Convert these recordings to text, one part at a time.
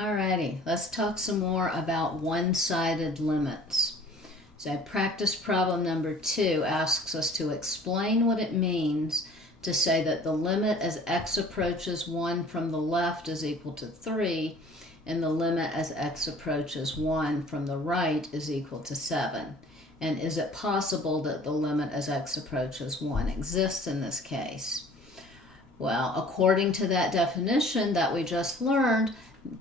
Alrighty, let's talk some more about one-sided limits. So practice problem number 2 asks us to explain what it means to say that the limit as x approaches 1 from the left is equal to 3 and the limit as x approaches 1 from the right is equal to 7. And is it possible that the limit as x approaches 1 exists in this case? Well, according to that definition that we just learned,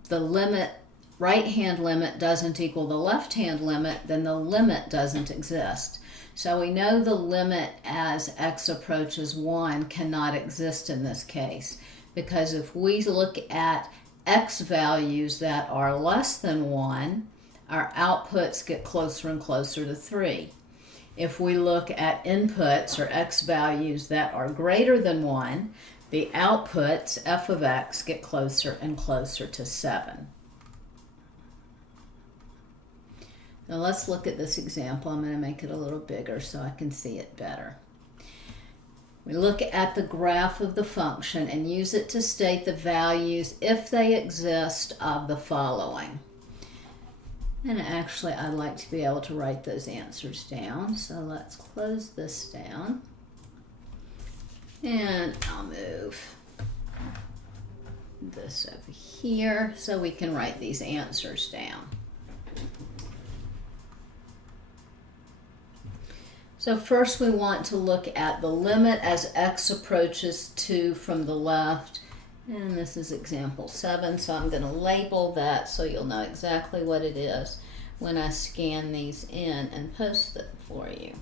the limit, right-hand limit doesn't equal the left-hand limit, then the limit doesn't exist. So we know the limit as x approaches 1 cannot exist in this case, because if we look at x values that are less than 1, our outputs get closer and closer to 3. If we look at inputs or x values that are greater than 1, the outputs, f of x, get closer and closer to 7. Now let's look at this example. I'm going to make it a little bigger so I can see it better. We look at the graph of the function and use it to state the values, if they exist, of the following. And actually, I'd like to be able to write those answers down. So let's close this down. And I'll move this over here so we can write these answers down. So first we want to look at the limit as x approaches 2 from the left. And this is example 7, so I'm going to label that so you'll know exactly what it is when I scan these in and post it for you.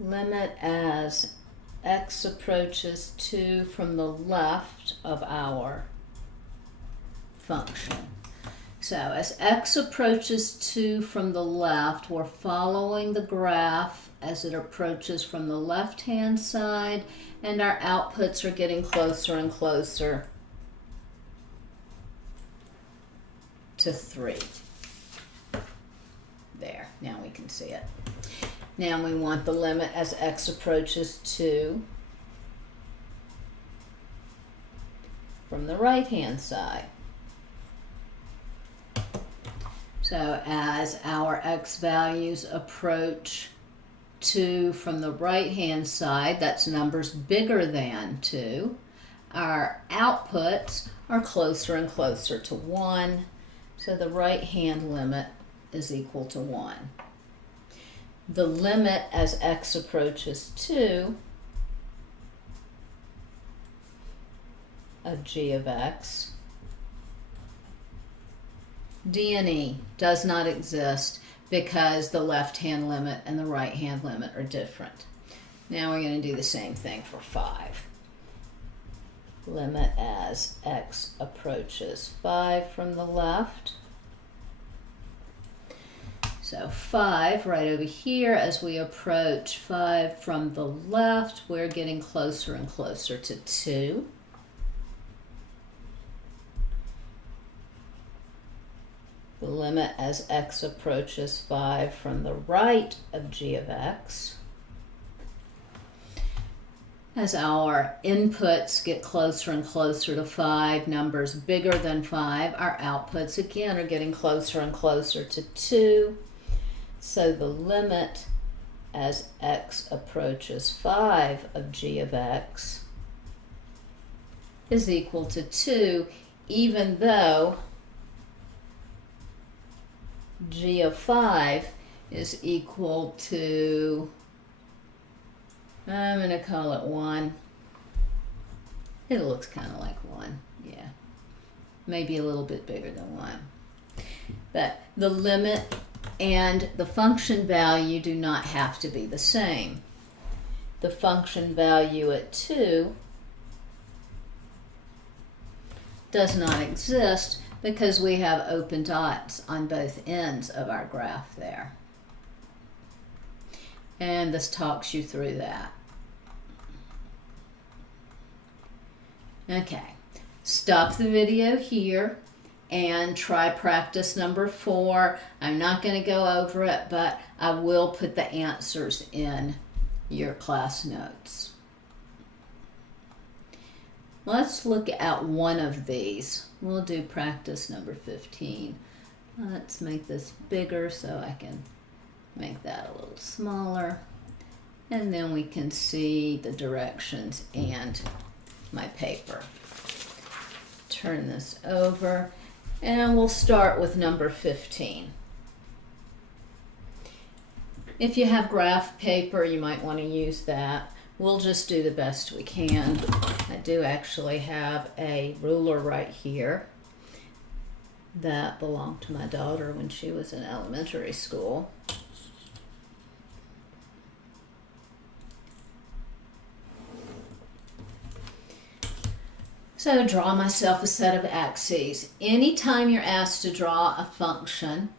Limit as x approaches 2 from the left of our function. So as x approaches 2 from the left, we're following the graph as it approaches from the left-hand side, and our outputs are getting closer and closer to 3. There, now we can see it. Now we want the limit as x approaches 2 from the right-hand side. So as our x values approach 2 from the right-hand side, that's numbers bigger than 2, our outputs are closer and closer to 1, so the right-hand limit is equal to 1. The limit as x approaches 2 of g of x, d and e does not exist because the left-hand limit and the right-hand limit are different. Now we're going to do the same thing for 5. Limit as x approaches 5 from the left. So 5 right over here, as we approach 5 from the left, we're getting closer and closer to 2. The limit as x approaches 5 from the right of g of x. As our inputs get closer and closer to 5, numbers bigger than 5, our outputs again are getting closer and closer to 2. So the limit as x approaches 5 of g of x is equal to 2, even though g of 5 is equal to, I'm going to call it 1. It looks kind of like 1, yeah. Maybe a little bit bigger than 1. But the limit and the function value do not have to be the same. The function value at 2 does not exist because we have open dots on both ends of our graph there. And this talks you through that. Okay, stop the video here and try practice number 4. I'm not going to go over it, but I will put the answers in your class notes. Let's look at one of these. We'll do practice number 15. Let's make this bigger so I can make that a little smaller. And then we can see the directions and my paper. Turn this over and we'll start with number 15. If you have graph paper, you might want to use that. We'll just do the best we can. I do actually have a ruler right here that belonged to my daughter when she was in elementary school. So draw myself a set of axes. Anytime you're asked to draw a function,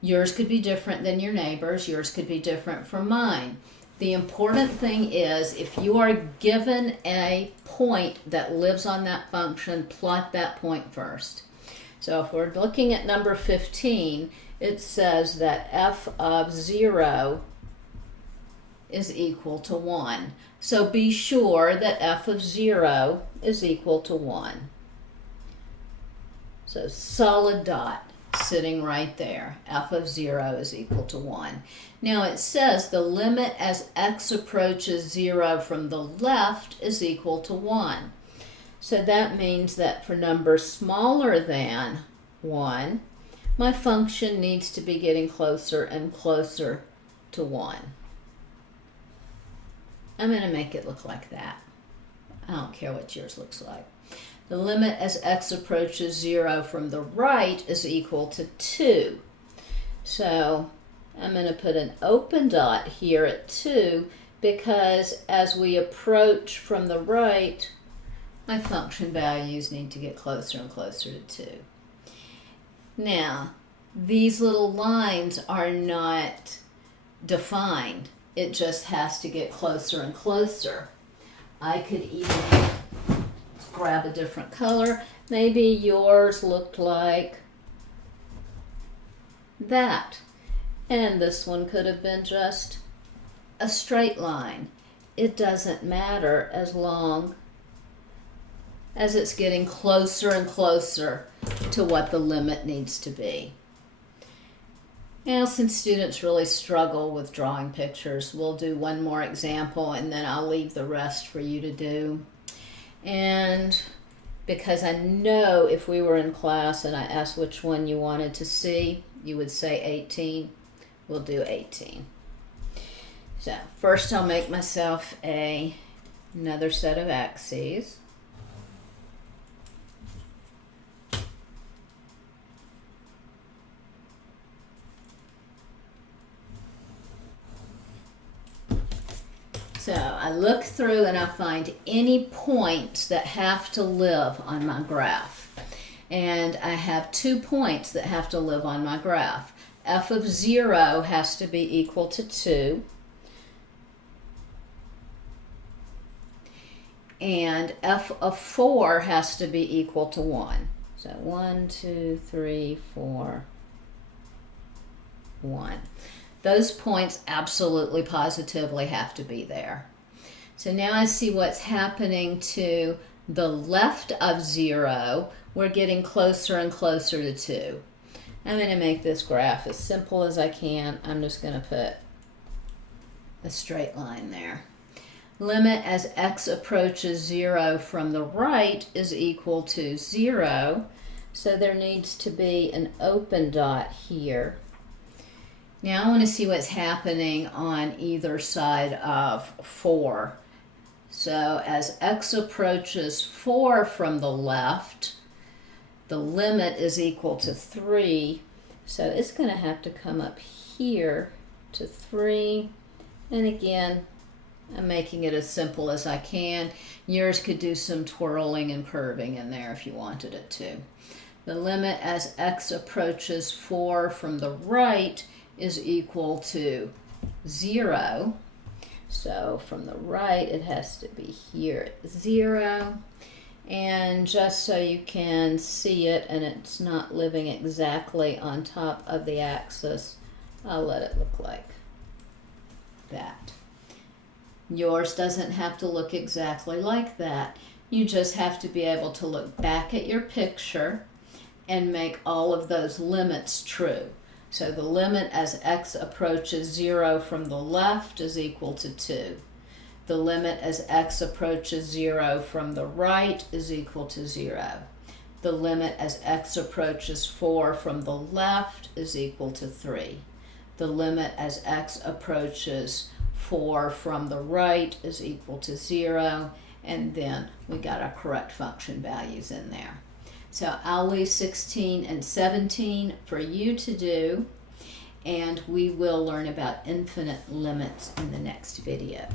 yours could be different than your neighbor's, yours could be different from mine. The important thing is if you are given a point that lives on that function, plot that point first. So if we're looking at number 15, it says that f of 0 is equal to 1. So be sure that f of 0 is equal to 1. So solid dot sitting right there. F of 0 is equal to 1. Now it says the limit as x approaches 0 from the left is equal to 1. So that means that for numbers smaller than 1, my function needs to be getting closer and closer to 1. I'm going to make it look like that. I don't care what yours looks like. The limit as x approaches 0 from the right is equal to 2. So I'm going to put an open dot here at 2 because as we approach from the right, my function values need to get closer and closer to 2. Now, these little lines are not defined. It just has to get closer and closer. I could even grab a different color. Maybe yours looked like that. And this one could have been just a straight line. It doesn't matter as long as it's getting closer and closer to what the limit needs to be. Now, since students really struggle with drawing pictures, we'll do one more example and then I'll leave the rest for you to do. And because I know if we were in class and I asked which one you wanted to see, you would say 18. We'll do 18. So first I'll make myself another set of axes. So I look through and I find any points that have to live on my graph. And I have 2 points that have to live on my graph. F of 0 has to be equal to 2. And f of 4 has to be equal to 1. So 1, 2, 3, 4, 1. Those points absolutely positively have to be there. So now I see what's happening to the left of 0. We're getting closer and closer to 2. I'm going to make this graph as simple as I can. I'm just going to put a straight line there. Limit as x approaches 0 from the right is equal to 0. So there needs to be an open dot here. Now I want to see what's happening on either side of 4. So as x approaches 4 from the left, the limit is equal to 3. So it's going to have to come up here to 3. And again, I'm making it as simple as I can. Yours could do some twirling and curving in there if you wanted it to. The limit as x approaches 4 from the right is equal to 0. So from the right, it has to be here at 0. And just so you can see it and it's not living exactly on top of the axis, I'll let it look like that. Yours doesn't have to look exactly like that. You just have to be able to look back at your picture and make all of those limits true. So the limit as x approaches 0 from the left is equal to 2. The limit as x approaches 0 from the right is equal to 0. The limit as x approaches 4 from the left is equal to 3. The limit as x approaches 4 from the right is equal to 0. And then we got our correct function values in there. So I'll leave 16 and 17 for you to do, and we will learn about infinite limits in the next video.